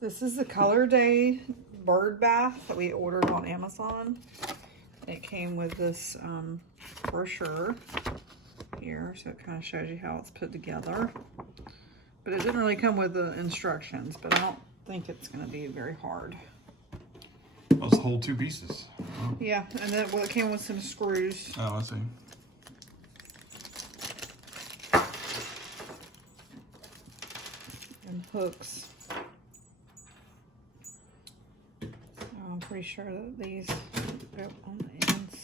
This is the colorday bird bath that we ordered on Amazon. It came with this brochure here, so it kind of shows you how it's put together. But it didn't really come with the instructions, but I don't think it's going to be very hard. Oh, it's the whole 2 pieces. Oh. Yeah, and then well, it came with some screws. Oh, I see. And hooks. So I'm pretty sure that these go on the ends.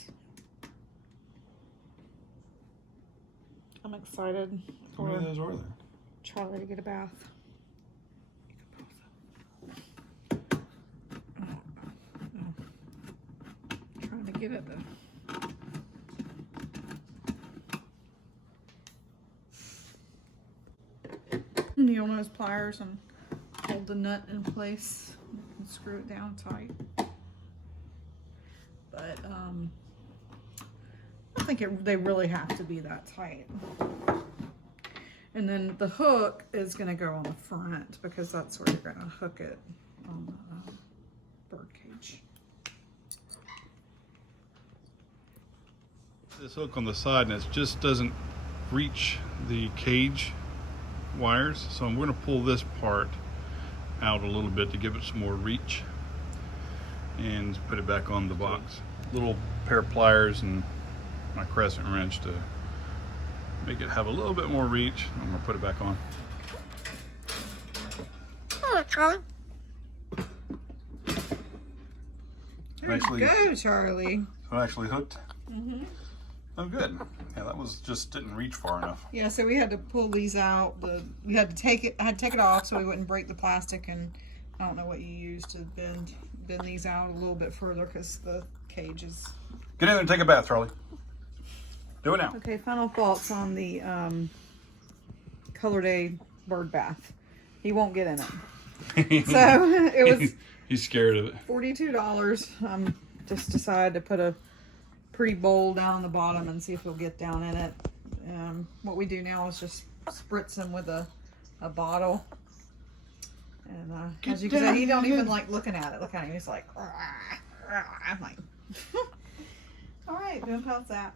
I'm excited How many for of those are there? Charlie to get a bath. Trying to get it though. You'll use pliers and hold the nut in place and screw it down tight. But I think they really have to be that tight. And then the hook is going to go on the front because that's where you're going to hook it on the bird cage. This hook on the side, and it just doesn't reach the cage wires, so I'm going to pull this part out a little bit to give it some more reach and put it back on the box. Little pair of pliers and my crescent wrench to make it have a little bit more reach. I'm going to put it back on. Oh, Charlie. There Actually, you go, Charlie. So it actually hooked. Mm-hmm. Oh, good. Yeah, that was just didn't reach far enough. Yeah, so we had to pull these out. We had to take it. I had to take it off so we wouldn't break the plastic. And I don't know what you used to bend these out a little bit further because the cage is. Get in there and take a bath, Charlie. Do it now. Okay, final thoughts on the colorday bird bath. He won't get in it. So it was. He's scared of it. $42. Just decided to put a pretty bowl down on the bottom and see if he'll get down in it. What we do now is just spritz him with a bottle. And as you can see, he don't even like looking at it. Look at him. He's like, I'm like, all right, doing past that.